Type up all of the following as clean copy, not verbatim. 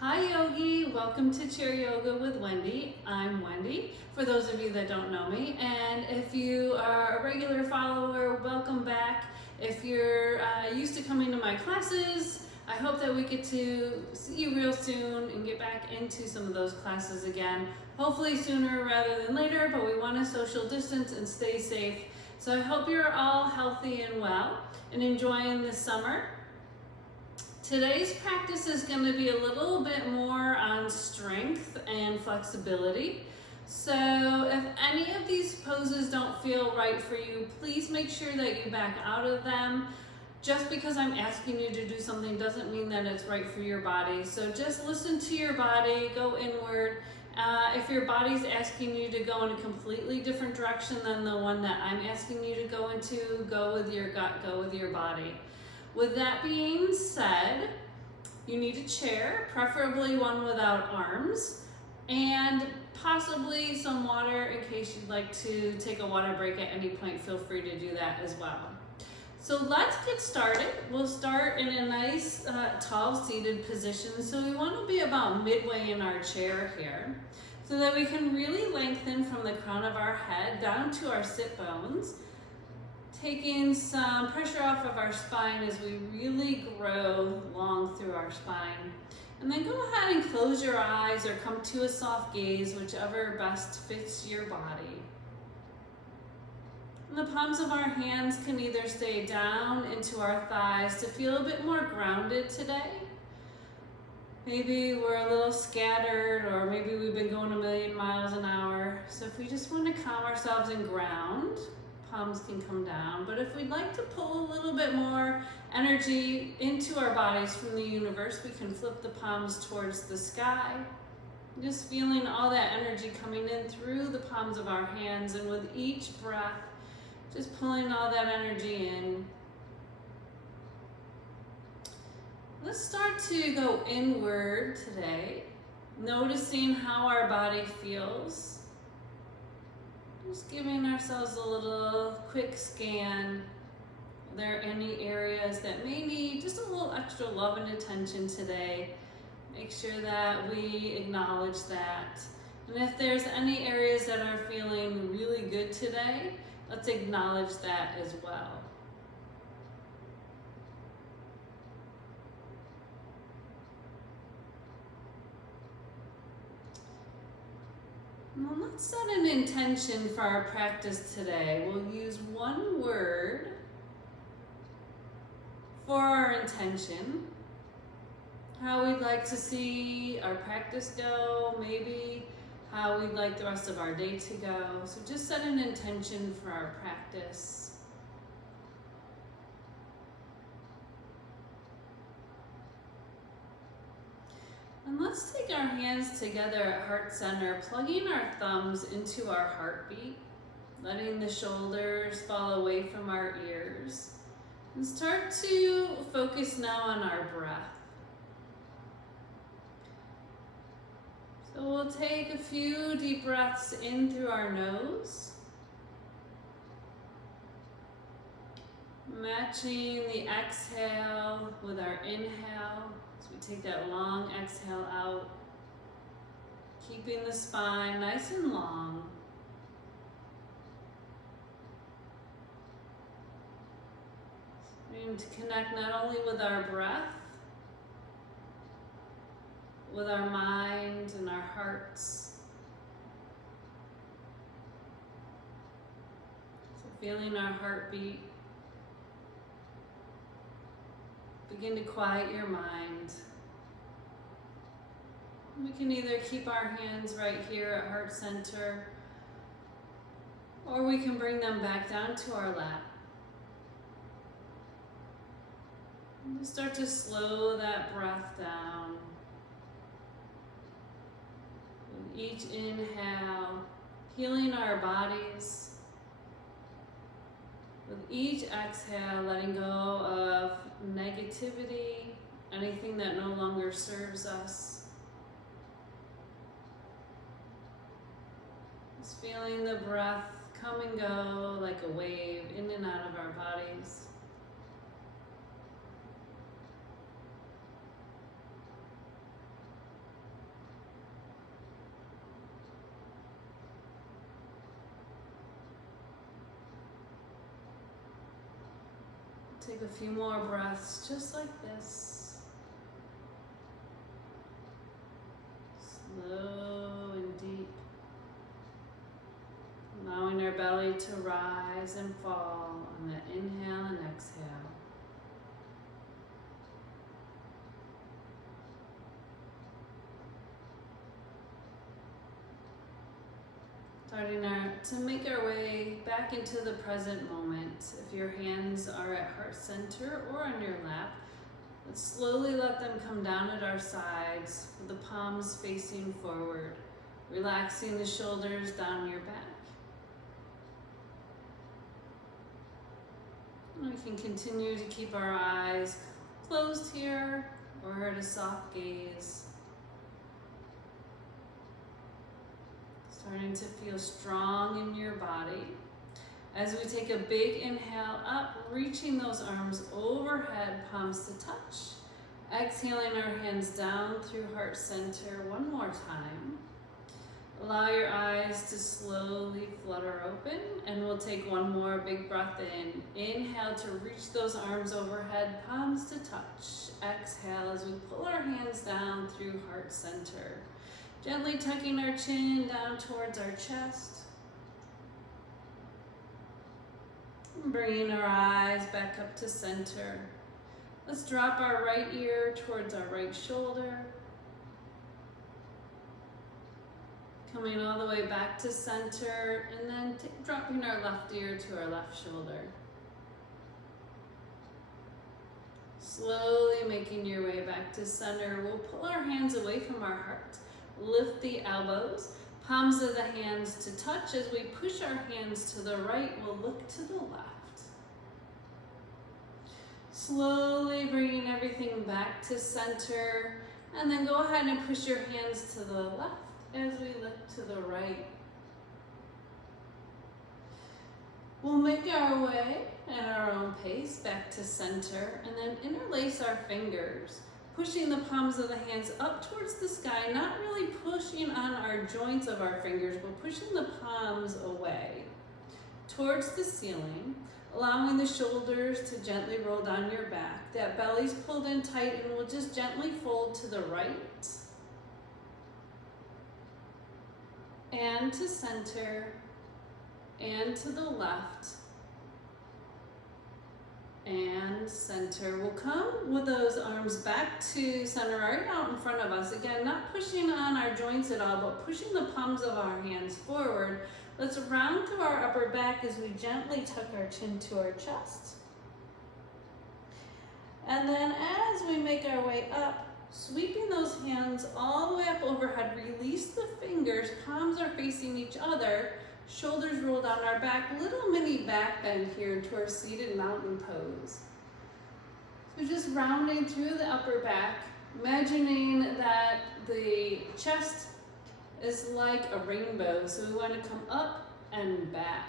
Hi Yogi, welcome to Chair Yoga with Wendy. I'm Wendy, for those of you that don't know me. And if you are a regular follower, welcome back. If you're used to coming to my classes, I hope that we get to see you real soon and get back into some of those classes again. Hopefully sooner rather than later, but we want to social distance and stay safe. So I hope you're all healthy and well and enjoying this summer. Today's practice is going to be a little bit more on strength and flexibility. So if any of these poses don't feel right for you, please make sure that you back out of them. Just because I'm asking you to do something doesn't mean that it's right for your body. So just listen to your body, go inward. If your body's asking you to go in a completely different direction than the one that I'm asking you to go into, go with your gut, go with your body. With that being said, you need a chair, preferably one without arms, and possibly some water in case you'd like to take a water break at any point. Feel free to do that as well. So let's get started. We'll start in a nice tall seated position. So we want to be about midway in our chair here so that we can really lengthen from the crown of our head down to our sit bones, taking some pressure off of our spine as we really grow long through our spine. And then go ahead and close your eyes or come to a soft gaze, whichever best fits your body. And the palms of our hands can either stay down into our thighs to feel a bit more grounded today. Maybe we're a little scattered, or maybe we've been going a million miles an hour. So if we just want to calm ourselves and ground, palms can come down. But if we'd like to pull a little bit more energy into our bodies from the universe, we can flip the palms towards the sky. Just feeling all that energy coming in through the palms of our hands, and with each breath, just pulling all that energy in. Let's start to go inward today, noticing how our body feels. Just giving ourselves a little quick scan. Are there any areas that may need just a little extra love and attention today? Make sure that we acknowledge that. And if there's any areas that are feeling really good today, let's acknowledge that as well. Well, let's set an intention for our practice today. We'll use one word for our intention. How we'd like to see our practice go, maybe how we'd like the rest of our day to go. So just set an intention for our practice. And let's take our hands together at heart center, plugging our thumbs into our heartbeat, letting the shoulders fall away from our ears, and start to focus now on our breath. So we'll take a few deep breaths in through our nose, matching the exhale with our inhale. We take that long exhale out, keeping the spine nice and long. We need to connect not only with our breath, with our mind and our hearts. So feeling our heartbeat. Begin to quiet your mind. We can either keep our hands right here at heart center, or we can bring them back down to our lap. And just start to slow that breath down. With each inhale, healing our bodies. With each exhale, letting go of negativity, anything that no longer serves us. Just feeling the breath come and go like a wave in and out of our bodies. Take a few more breaths just like this. Slow and deep. Allowing our belly to rise and fall on the inhale and exhale. Starting to make our way back into the present moment. If your hands are at heart center or on your lap, let's slowly let them come down at our sides with the palms facing forward, relaxing the shoulders down your back. And we can continue to keep our eyes closed here or at a soft gaze. Starting to feel strong in your body. As we take a big inhale up, reaching those arms overhead, palms to touch. Exhaling our hands down through heart center one more time. Allow your eyes to slowly flutter open, and we'll take one more big breath in. Inhale to reach those arms overhead, palms to touch. Exhale as we pull our hands down through heart center. Gently tucking our chin down towards our chest. And bringing our eyes back up to center. Let's drop our right ear towards our right shoulder. Coming all the way back to center, and then dropping our left ear to our left shoulder. Slowly making your way back to center. We'll pull our hands away from our heart. Lift the elbows, palms of the hands to touch. As we push our hands to the right, we'll look to the left. Slowly bringing everything back to center, and then go ahead and push your hands to the left as we look to the right. We'll make our way at our own pace back to center, and then interlace our fingers. Pushing the palms of the hands up towards the sky, not really pushing on our joints of our fingers, but pushing the palms away towards the ceiling, allowing the shoulders to gently roll down your back. That belly's pulled in tight, and we'll just gently fold to the right and to center and to the left. And center. We'll come with those arms back to center, right out in front of us. Again, not pushing on our joints at all, but pushing the palms of our hands forward. Let's round through our upper back as we gently tuck our chin to our chest. And then as we make our way up, sweeping those hands all the way up overhead, release the fingers, palms are facing each other. Shoulders roll down our back, little mini back bend here into our seated mountain pose. So just rounding through the upper back, imagining that the chest is like a rainbow. So we want to come up and back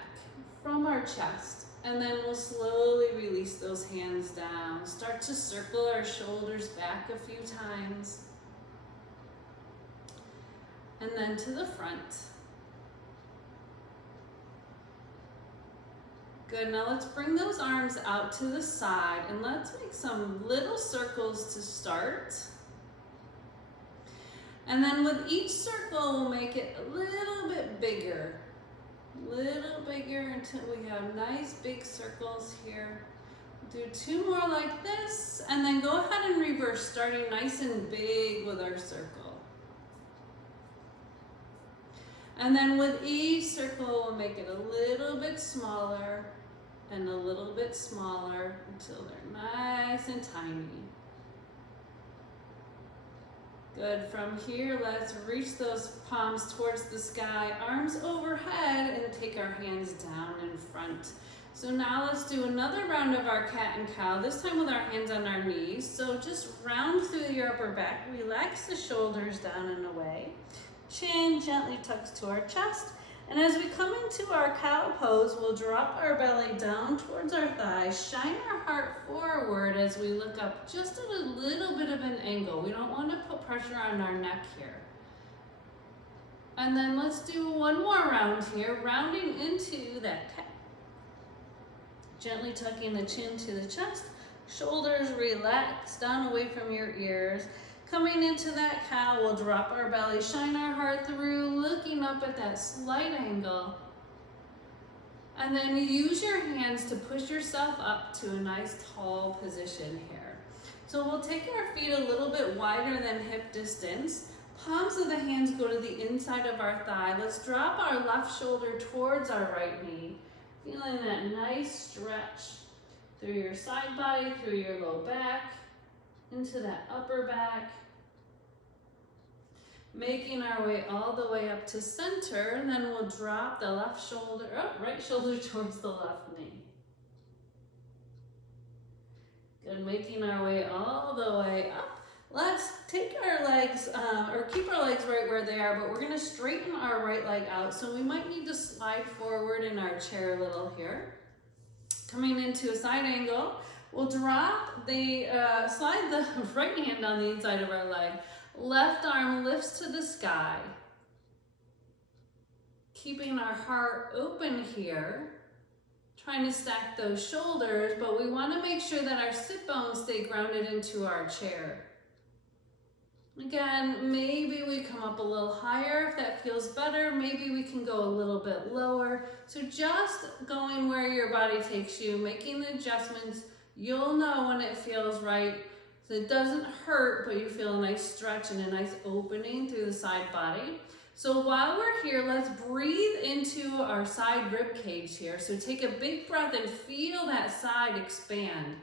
from our chest. And then we'll slowly release those hands down. Start to circle our shoulders back a few times. And then to the front. Good, now let's bring those arms out to the side and let's make some little circles to start. And then with each circle, we'll make it a little bit bigger until we have nice big circles here. Do two more like this, and then go ahead and reverse, starting nice and big with our circle. And then with each circle, we'll make it a little bit smaller and a little bit smaller until they're nice and tiny. Good, from here, let's reach those palms towards the sky, arms overhead, and take our hands down in front. So now let's do another round of our cat and cow, this time with our hands on our knees. So just round through your upper back, relax the shoulders down and away. Chin gently tucks to our chest. And as we come into our cow pose, we'll drop our belly down towards our thighs, shine our heart forward as we look up just at a little bit of an angle. We don't want to put pressure on our neck here. And then let's do one more round here, rounding into that cat. Gently tucking the chin to the chest, shoulders relax down away from your ears. Coming into that cow, we'll drop our belly, shine our heart through, looking up at that slight angle. And then use your hands to push yourself up to a nice tall position here. So we'll take our feet a little bit wider than hip distance. Palms of the hands go to the inside of our thigh. Let's drop our left shoulder towards our right knee. Feeling that nice stretch through your side body, through your low back, into that upper back. Making our way all the way up to center, and then we'll drop the left shoulder, right shoulder towards the left knee. Good, making our way all the way up. Let's take our legs, or keep our legs right where they are, but we're gonna straighten our right leg out. So we might need to slide forward in our chair a little here. Coming into a side angle, we'll drop the, slide the right hand on the inside of our leg. Left arm lifts to the sky. Keeping our heart open here. Trying to stack those shoulders, but we want to make sure that our sit bones stay grounded into our chair. Again, maybe we come up a little higher if that feels better. Maybe we can go a little bit lower. So just going where your body takes you, making the adjustments. You'll know when it feels right. So it doesn't hurt, but you feel a nice stretch and a nice opening through the side body. So while we're here, let's breathe into our side rib cage here. So take a big breath and feel that side expand.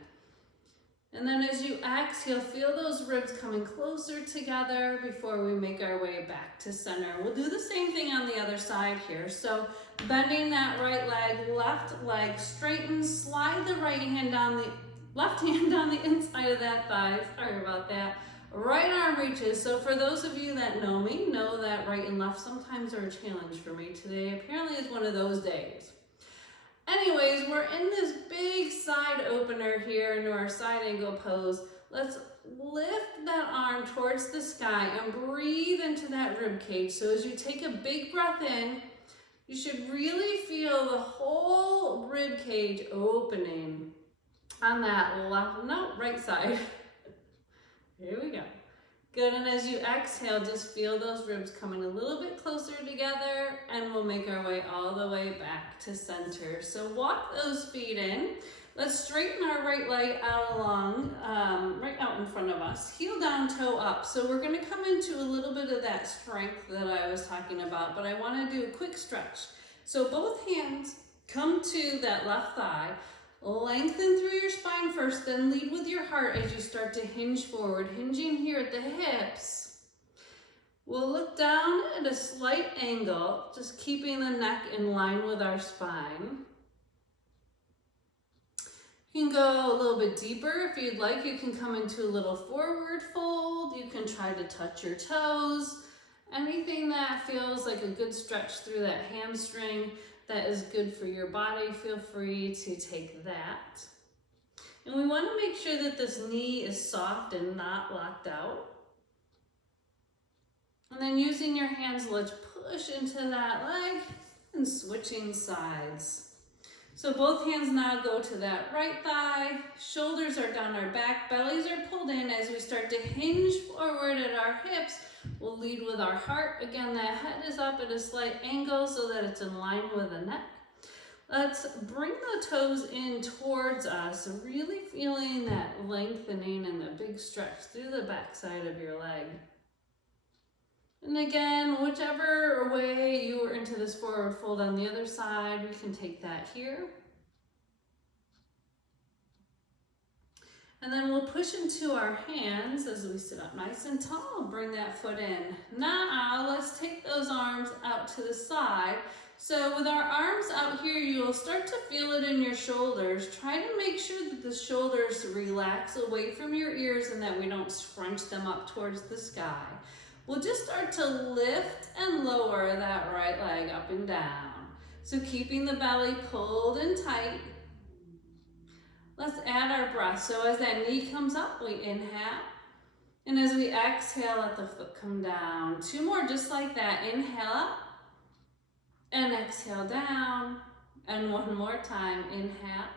And then as you exhale, feel those ribs coming closer together before we make our way back to center. We'll do the same thing on the other side here. So bending that right leg, left leg straightens, slide the right hand down the left hand on the inside of that thigh, sorry about that. Right arm reaches. So for those of you that know me, know that right and left sometimes are a challenge for me. Today apparently is one of those days. Anyways, we're in this big side opener here into our side angle pose. Let's lift that arm towards the sky and breathe into that rib cage. So as you take a big breath in, you should really feel the whole rib cage opening. On that right side. Here we go. Good, and as you exhale, just feel those ribs coming a little bit closer together, and we'll make our way all the way back to center. So walk those feet in. Let's straighten our right leg out along, right out in front of us. Heel down, toe up. So we're gonna come into a little bit of that strength that I was talking about, but I wanna do a quick stretch. So both hands come to that left thigh. Lengthen through your spine first, then lead with your heart as you start to hinge forward, hinging here at the hips. We'll look down at a slight angle, just keeping the neck in line with our spine. You can go a little bit deeper if you'd like. You can come into a little forward fold. You can try to touch your toes. Anything that feels like a good stretch through that hamstring that is good for your body, feel free to take that. And we want to make sure that this knee is soft and not locked out. And then using your hands, let's push into that leg and switching sides. So both hands now go to that right thigh, shoulders are down our back, bellies are pulled in as we start to hinge forward at our hips. We'll lead with our heart. Again, that head is up at a slight angle so that it's in line with the neck. Let's bring the toes in towards us, really feeling that lengthening and the big stretch through the back side of your leg. And again, whichever way you were into this forward fold on the other side, we can take that here. And then we'll push into our hands as we sit up nice and tall. Bring that foot in. Now let's take those arms out to the side. So with our arms out here, you'll start to feel it in your shoulders. Try to make sure that the shoulders relax away from your ears and that we don't scrunch them up towards the sky. We'll just start to lift and lower that right leg up and down. So keeping the belly pulled in tight. Let's add our breath. So as that knee comes up, we inhale. And as we exhale, let the foot come down. 2 more just like that. Inhale up and exhale down. And 1 more time. Inhale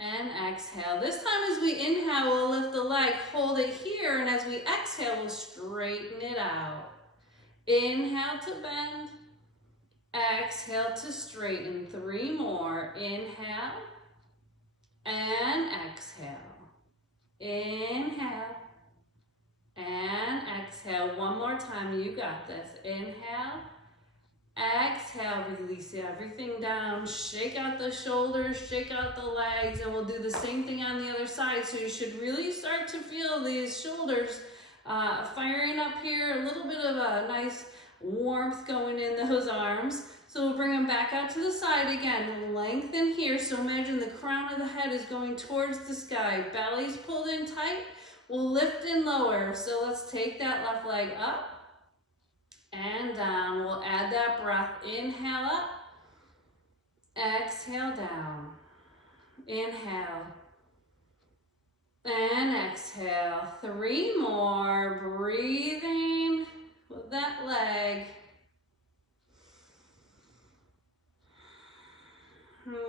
And exhale. This time as we inhale, we'll lift the leg, hold it here, and as we exhale, we'll straighten it out. Inhale to bend. Exhale to straighten. 3 more. Inhale and exhale. Inhale and exhale. One more time. You got this. Inhale. Exhale, release everything down. Shake out the shoulders, shake out the legs, and we'll do the same thing on the other side. So you should really start to feel these shoulders firing up here. A little bit of a nice warmth going in those arms. So we'll bring them back out to the side again. Lengthen here. So imagine the crown of the head is going towards the sky. Belly's pulled in tight. We'll lift and lower. So let's take that left leg up and down. We'll add that breath. Inhale up. Exhale down. Inhale. And exhale. 3 more. Breathing with that leg.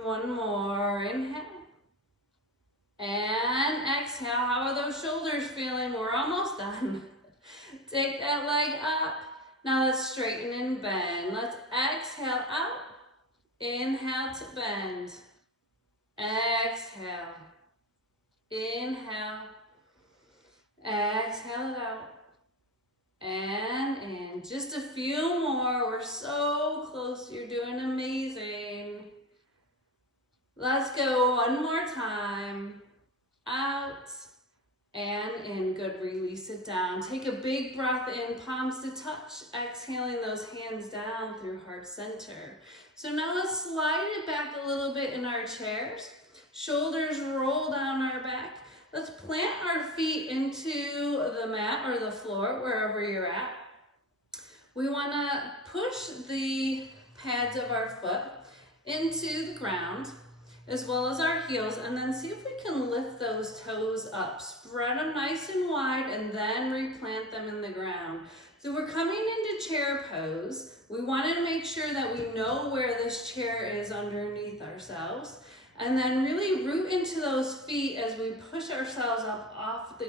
1 more. Inhale. And exhale. How are those shoulders feeling? We're almost done. Take that leg up. Now let's straighten and bend. Let's exhale out. Inhale to bend. Exhale. Inhale. Exhale it out. And in. Just a few more. We're so close. You're doing amazing. Let's go 1 more time. Out and in. Good. Release it down. Take a big breath in, palms to touch. Exhaling those hands down through heart center. So now let's slide it back a little bit in our chairs. Shoulders roll down our back. Let's plant our feet into the mat or the floor, wherever you're at. We want to push the pads of our foot into the ground, as well as our heels, and then see if we can lift those toes up. Spread them nice and wide, and then replant them in the ground. So we're coming into chair pose. We want to make sure that we know where this chair is underneath ourselves, and then really root into those feet as we push ourselves up off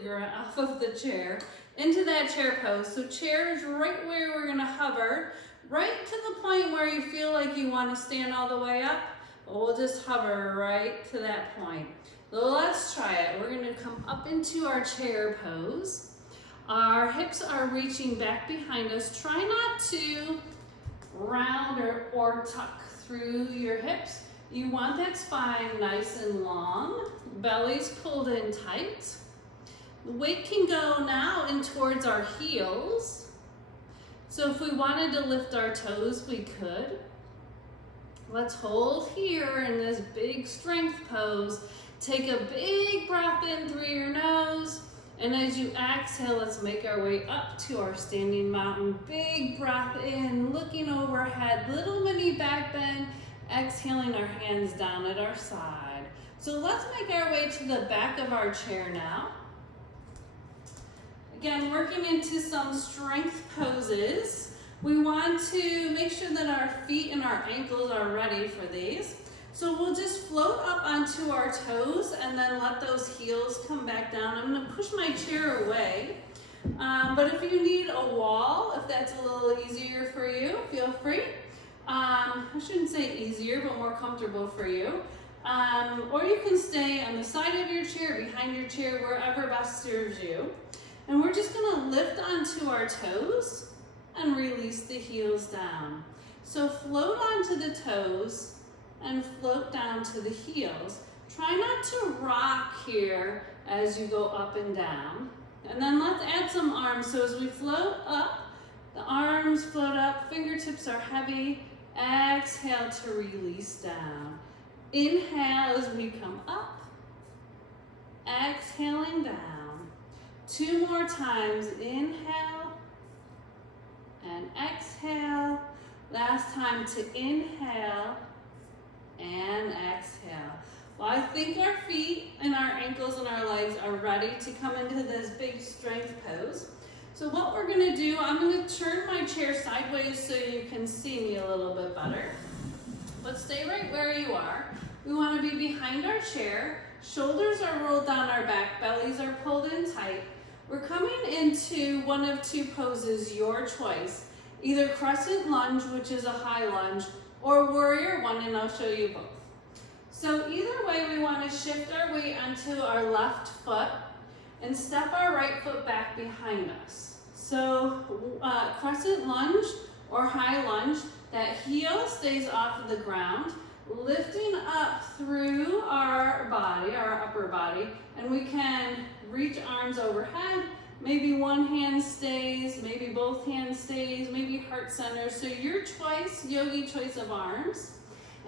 of the chair into that chair pose. So chair is right where we're going to hover, right to the point where you feel like you want to stand all the way up. We'll just hover right to that point. So let's try it. We're going to come up into our chair pose. Our hips are reaching back behind us. Try not to round or tuck through your hips. You want that spine nice and long. Belly's pulled in tight. The weight can go now in towards our heels. So if we wanted to lift our toes, we could. Let's hold here in this big strength pose. Take a big breath in through your nose. And as you exhale, let's make our way up to our standing mountain. Big breath in, looking overhead, little mini back bend. Exhaling our hands down at our side. So let's make our way to the back of our chair now. Again, working into some strength poses. We want to make sure that our feet and our ankles are ready for these. So we'll just float up onto our toes and then let those heels come back down. I'm going to push my chair away. But if you need a wall, if that's a little easier for you, feel free. I shouldn't say easier, but more comfortable for you. Or you can stay on the side of your chair, behind your chair, wherever best serves you. And we're just going to lift onto our toes and release the heels down. So float onto the toes and float down to the heels. Try not to rock here as you go up and down. And then let's add some arms. So as we float up, the arms float up, fingertips are heavy. Exhale to release down. Inhale as we come up. Exhaling down. 2 more times. Inhale and exhale. Last time to inhale and exhale. Well, I think our feet and our ankles and our legs are ready to come into this big strength pose. So what we're going to do, I'm going to turn my chair sideways so you can see me a little bit better. But stay right where you are. We want to be behind our chair. Shoulders are rolled down our back, bellies are pulled in tight. We're coming into one of two poses, your choice. Either crescent lunge, which is a high lunge, or warrior one, and I'll show you both. So either way, we want to shift our weight onto our left foot and step our right foot back behind us. So crescent lunge or high lunge, that heel stays off of the ground, lifting up through our body, our upper body, and we can reach arms overhead. Maybe one hand stays, maybe both hands stays, maybe heart center. So your choice, yogi choice of arms.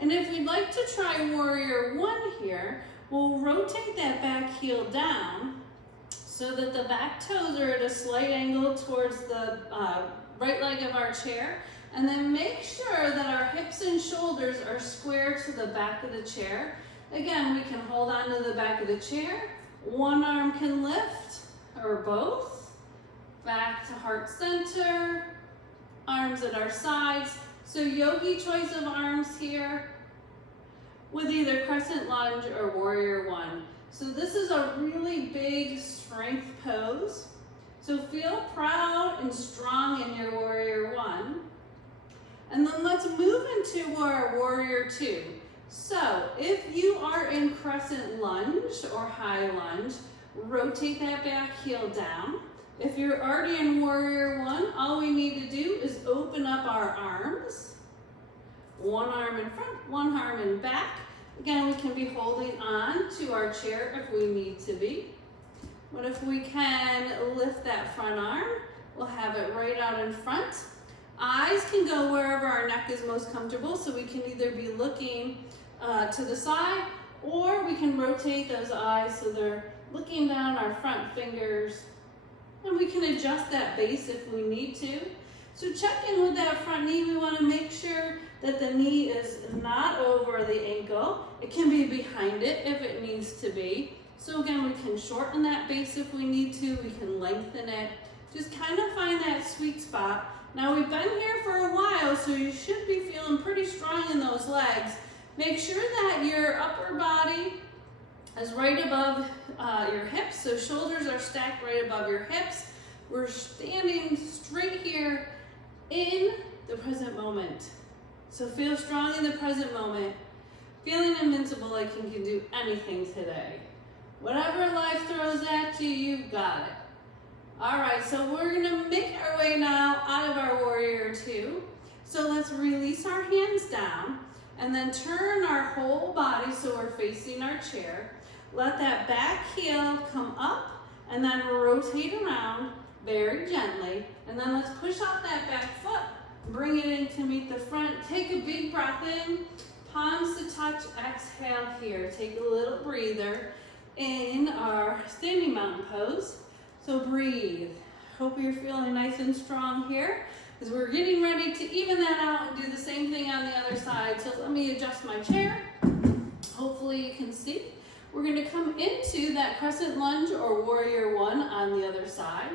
And if we'd like to try warrior one here, we'll rotate that back heel down so that the back toes are at a slight angle towards the right leg of our chair. And then make sure that our hips and shoulders are square to the back of the chair. Again, we can hold on to the back of the chair. One arm can lift, or both. Back to heart center, arms at our sides. So yogi choice of arms here with either crescent lunge or warrior one. So this is a really big strength pose. So feel proud and strong in your warrior one. And then let's move into our warrior two. So if you are in crescent lunge or high lunge, rotate that back heel down. If you're already in warrior one, all we need to do is open up our arms. One arm in front, one arm in back. Again, we can be holding on to our chair if we need to be. But if we can lift that front arm, we'll have it right out in front. Eyes can go wherever our neck is most comfortable, so we can either be looking to the side, or we can rotate those eyes so they're looking down our front fingers. And we can adjust that base if we need to. So check in with that front knee. We want to make sure that the knee is not over the ankle. It can be behind it if it needs to be. So again, we can shorten that base if we need to. We can lengthen it. Just kind of find that sweet spot. Now we've been here for a while, so you should be feeling pretty strong in those legs. Make sure that your upper body is right above your hips, so shoulders are stacked right above your hips. We're standing straight here in the present moment. So feel strong in the present moment, feeling invincible like you can do anything today. Whatever life throws at you, you've got it. All right, so we're gonna make our way now out of our warrior two. So let's release our hands down and then turn our whole body so we're facing our chair. Let that back heel come up and then rotate around very gently. And then let's push out that back foot, bring it in to meet the front. Take a big breath in, palms to touch, exhale here. Take a little breather in our standing mountain pose. So breathe. Hope you're feeling nice and strong here as we're getting ready to even that out and do the same thing on the other side. So let me adjust my chair. Hopefully you can see. We're going to come into that crescent lunge or warrior one on the other side.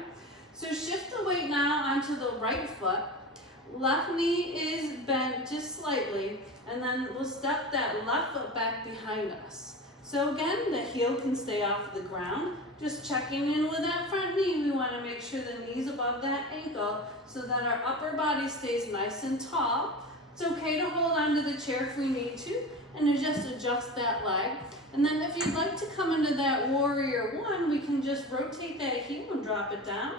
So shift the weight now onto the right foot. Left knee is bent just slightly, and then we'll step that left foot back behind us. So again, the heel can stay off the ground. Just checking in with that front knee, we want to make sure the knee's above that ankle so that our upper body stays nice and tall. It's okay to hold onto the chair if we need to, and just adjust that leg. And then if you'd like to come into that warrior one, we can just rotate that heel and drop it down.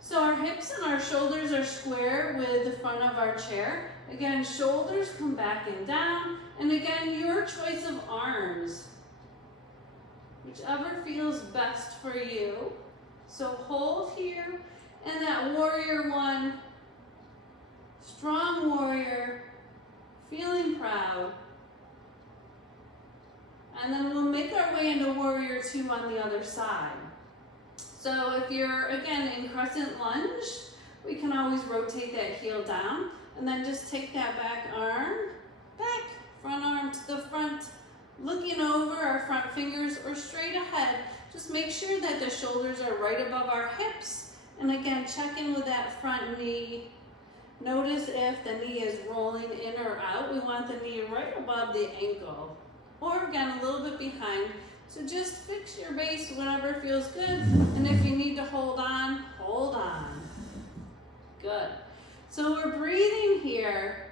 So our hips and our shoulders are square with the front of our chair. Again, shoulders come back and down. And again, your choice of arms. Whichever feels best for you. So hold here, and that warrior one, strong warrior, feeling proud. And then we'll make our way into warrior two on the other side. So if you're, again, in crescent lunge, we can always rotate that heel down, and then just take that back arm, back, front arm to the front, looking over our front fingers or straight ahead. Just make sure that the shoulders are right above our hips. And again, check in with that front knee. Notice if the knee is rolling in or out. We want the knee right above the ankle. Or again, a little bit behind. So just fix your base, whatever feels good. And if you need to hold on, hold on. Good. So we're breathing here,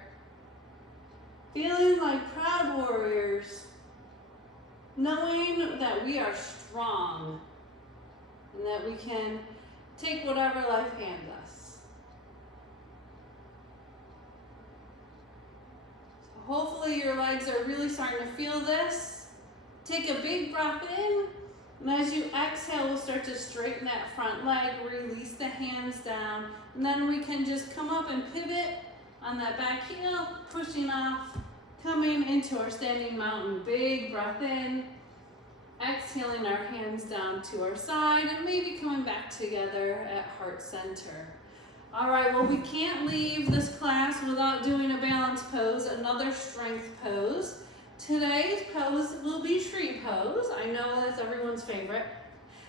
feeling like proud warriors, knowing that we are strong and that we can take whatever life hands us. So hopefully your legs are really starting to feel this. Take a big breath in, and as you exhale, we'll start to straighten that front leg, release the hands down, and then we can just come up and pivot on that back heel, pushing off, coming into our standing mountain. Big breath in, exhaling our hands down to our side, and maybe coming back together at heart center. All right, well, we can't leave this class without doing a balance pose, another strength pose. Today's pose will be tree pose. I know that's everyone's favorite.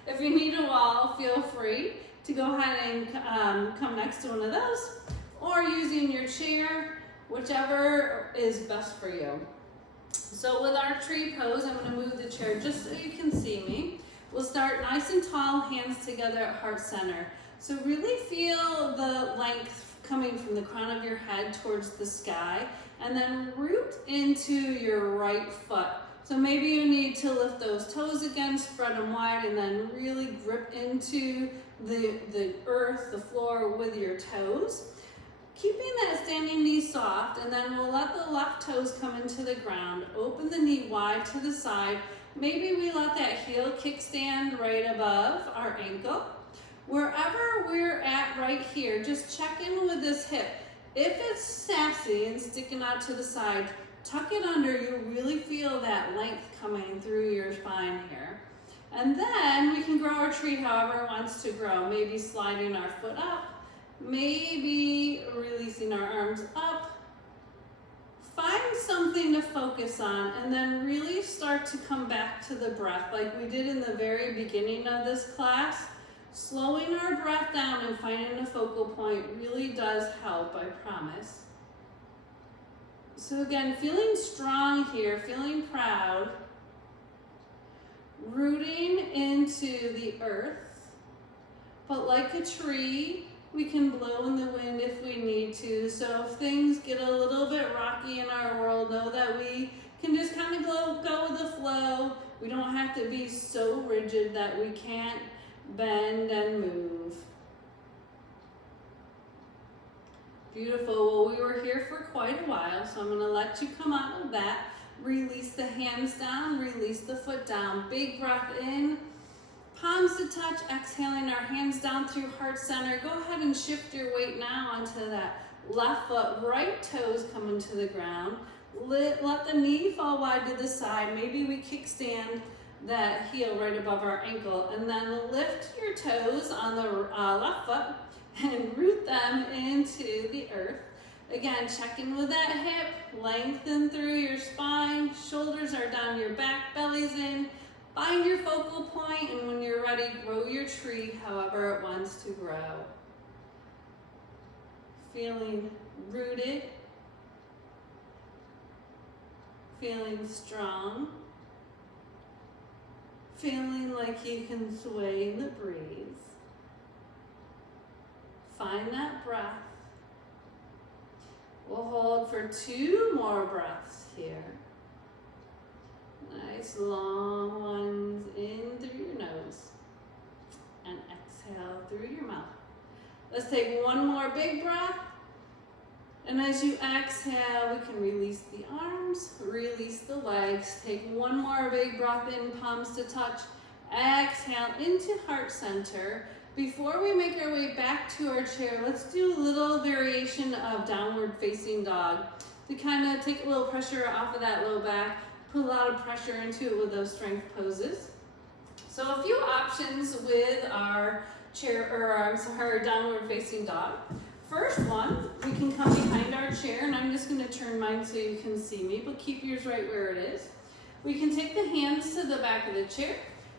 If you need a wall, feel free to go ahead and come next to one of those, or using your chair, whichever is best for you. So with our tree pose, I'm going to move the chair just so you can see me. We'll start nice and tall, hands together at heart center. So really feel the length coming from the crown of your head towards the sky, and then root into your right foot. So maybe you need to lift those toes again, spread them wide, and then really grip into the earth, the floor with your toes. Keeping that standing knee soft, and then we'll let the left toes come into the ground. Open the knee wide to the side. Maybe we let that heel kickstand right above our ankle. Wherever we're at right here, just check in with this hip. If it's sassy and sticking out to the side, tuck it under. You really feel that length coming through your spine here. And then we can grow our tree however it wants to grow. Maybe sliding our foot up, maybe releasing our arms up. Find something to focus on, and then really start to come back to the breath like we did in the very beginning of this class. Slowing our breath down and finding a focal point really does help, I promise. So again, feeling strong here, feeling proud, rooting into the earth, but like a tree, we can blow in the wind if we need to. So if things get a little bit rocky in our world, know that we can just kind of go with the flow. We don't have to be so rigid that we can't bend and move. Beautiful. Well, we were here for quite a while, so I'm going to let you come out of that. Release the hands down, release the foot down. Big breath in, palms to touch, exhaling our hands down through heart center. Go ahead and shift your weight now onto that left foot, right toes coming to the ground. Let the knee fall wide to the side. Maybe we kickstand that heel right above our ankle, and then lift your toes on the left foot and root them into the earth. Again, check in with that hip, lengthen through your spine, shoulders are down your back, belly's in. Find your focal point, and when you're ready, grow your tree however it wants to grow. Feeling rooted, feeling strong, feeling like you can sway in the breeze. Find that breath. We'll hold for 2 more breaths here. Nice long ones in through your nose and exhale through your mouth. Let's take 1 more big breath. And as you exhale, we can release the arms, release the legs. Take 1 more big breath in, palms to touch. Exhale into heart center. Before we make our way back to our chair, let's do a little variation of downward facing dog to kind of take a little pressure off of that low back, put a lot of pressure into it with those strength poses. So a few options with our chair, our downward facing dog. First one, we can come behind our chair, and I'm just going to turn mine so you can see me, but keep yours right where it is. We can take the hands to the back of the chair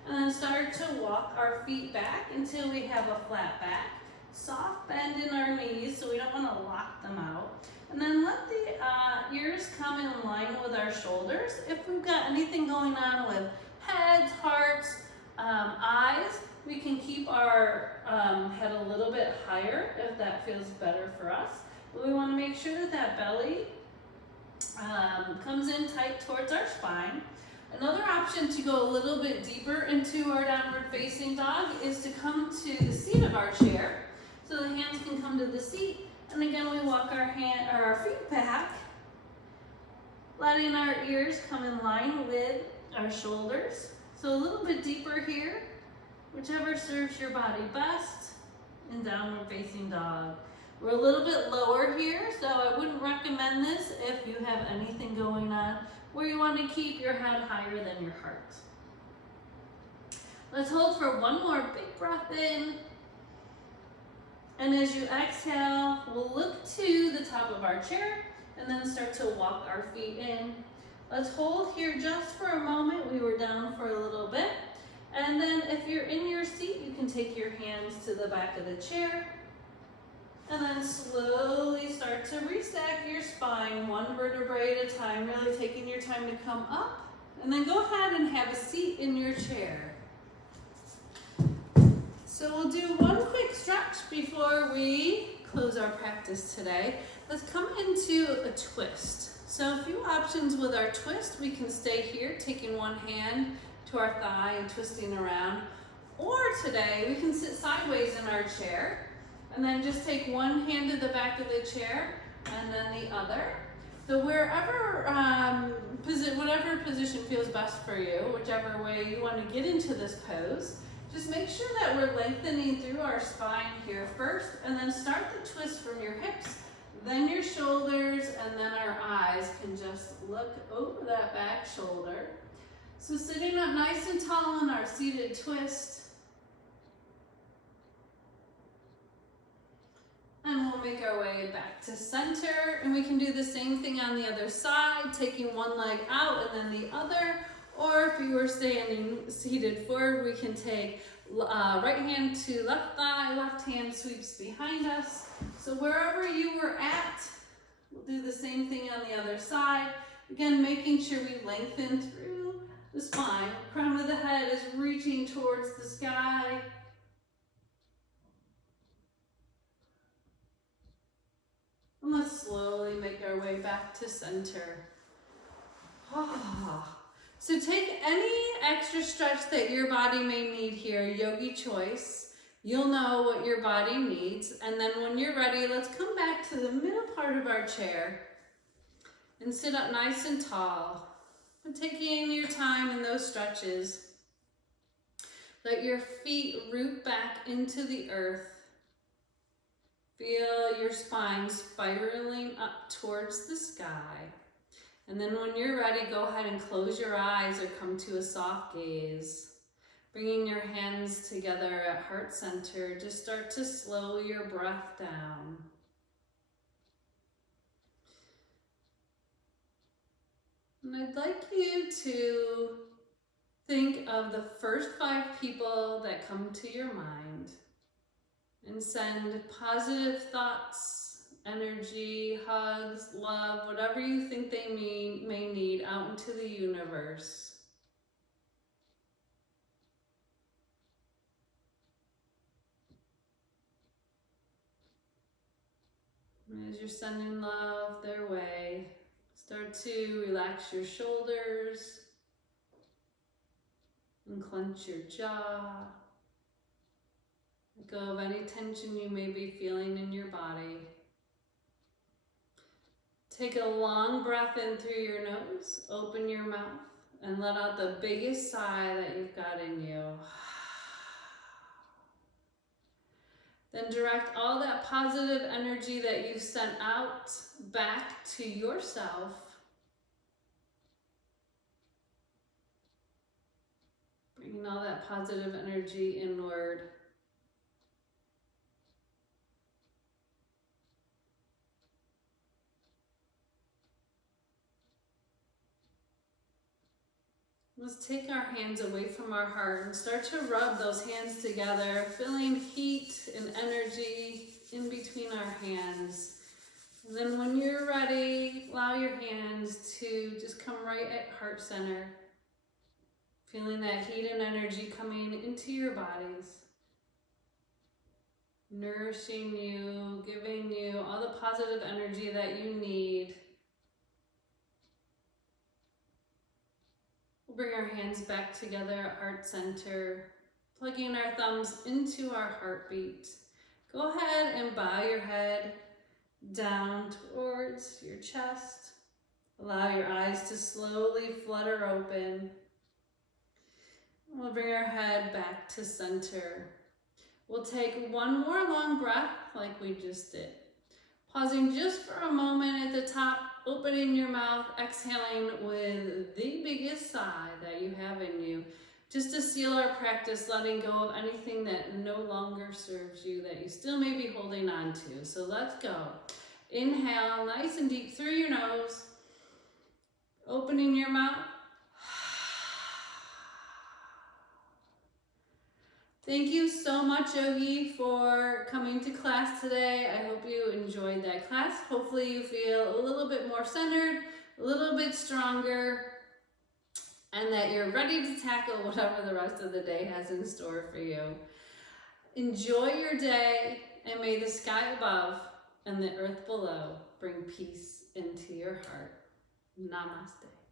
and then start to walk our feet back until we have a flat back. Soft bend in our knees, so we don't want to lock them out. And then let the ears come in line with our shoulders. If we've got anything going on with heads, hearts, eyes. We can keep our head a little bit higher if that feels better for us. But we want to make sure that that belly comes in tight towards our spine. Another option to go a little bit deeper into our downward facing dog is to come to the seat of our chair. So the hands can come to the seat, and again we walk our feet back, letting our ears come in line with our shoulders. So a little bit deeper here, whichever serves your body best in downward facing dog. We're a little bit lower here, so I wouldn't recommend this if you have anything going on where you want to keep your head higher than your heart. Let's hold for one more big breath in. And as you exhale, we'll look to the top of our chair and then start to walk our feet in. Let's hold here just for a moment. We were down for a little bit. And then if you're in your seat, you can take your hands to the back of the chair and then slowly start to restack your spine one vertebrae at a time, really taking your time to come up. And then go ahead and have a seat in your chair. So we'll do one quick stretch before we close our practice today. Let's come into a twist. So a few options with our twist. We can stay here, taking one hand to our thigh and twisting around. Or today, we can sit sideways in our chair and then just take one hand to the back of the chair and then the other. So wherever, whatever position feels best for you, whichever way you want to get into this pose, just make sure that we're lengthening through our spine here first, and then start the twist from your hips, then your shoulders, and then our eyes can just look over that back shoulder. So sitting up nice and tall in our seated twist. And we'll make our way back to center, and we can do the same thing on the other side, taking one leg out and then the other. Or if you were standing seated forward, we can take right hand to left thigh, left hand sweeps behind us. So wherever you were at, we'll do the same thing on the other side. Again, making sure we lengthen through the spine. Crown of the head is reaching towards the sky. And let's slowly make our way back to center. So take any extra stretch that your body may need here, yogi choice. You'll know what your body needs. And then when you're ready, let's come back to the middle part of our chair and sit up nice and tall. And taking your time in those stretches. Let your feet root back into the earth. Feel your spine spiraling up towards the sky. And then when you're ready, go ahead and close your eyes or come to a soft gaze. Bringing your hands together at heart center, just start to slow your breath down. And I'd like you to think of the first 5 people that come to your mind and send positive thoughts, energy, hugs, love, whatever you think they may need out into the universe. And as you're sending love their way, start to relax your shoulders and clench your jaw. Let go of any tension you may be feeling in your body. Take a long breath in through your nose, open your mouth, and let out the biggest sigh that you've got in you. Then direct all that positive energy that you sent out back to yourself. Bringing all that positive energy inward. Let's take our hands away from our heart and start to rub those hands together, feeling heat and energy in between our hands. And then when you're ready, allow your hands to just come right at heart center. Feeling that heat and energy coming into your bodies, nourishing you, giving you all the positive energy that you need. We'll bring our hands back together at heart center, plugging our thumbs into our heartbeat. Go ahead and bow your head down towards your chest. Allow your eyes to slowly flutter open. We'll bring our head back to center. We'll take one more long breath like we just did. Pausing just for a moment at the top, opening your mouth, exhaling with the biggest sigh that you have in you. Just to seal our practice, letting go of anything that no longer serves you, that you still may be holding on to. So let's go. Inhale, nice and deep through your nose. Opening your mouth. Thank you so much, Yogi, for coming to class today. I hope you enjoyed that class. Hopefully you feel a little bit more centered, a little bit stronger, and that you're ready to tackle whatever the rest of the day has in store for you. Enjoy your day, and may the sky above and the earth below bring peace into your heart. Namaste.